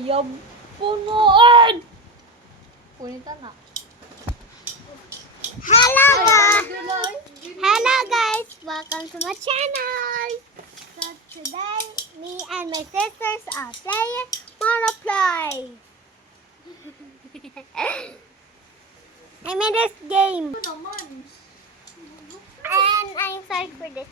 Punuan! Punita na. Hello guys, welcome to my channel. So today, me and my sisters are playing Monopoly. I made this game, and I'm sorry for this.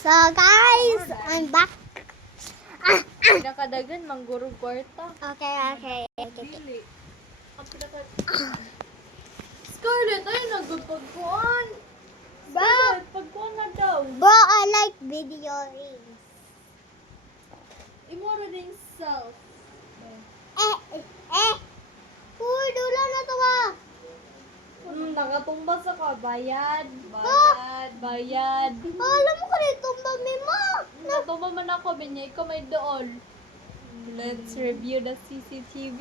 So guys, I'm back. Pinakadagan, manggurog kwarta. Okay. Scarlett, ay nagpagkuhan. Bro, Pagkuhan na daw. I like video games. Imo rin self. Uy, dula na to ba? Nakatumba sa ka. Bayad. Alam mo ka rin tumba, Mima. Natumba man ako, binya. Ikaw may doon. Let's review the CCTV.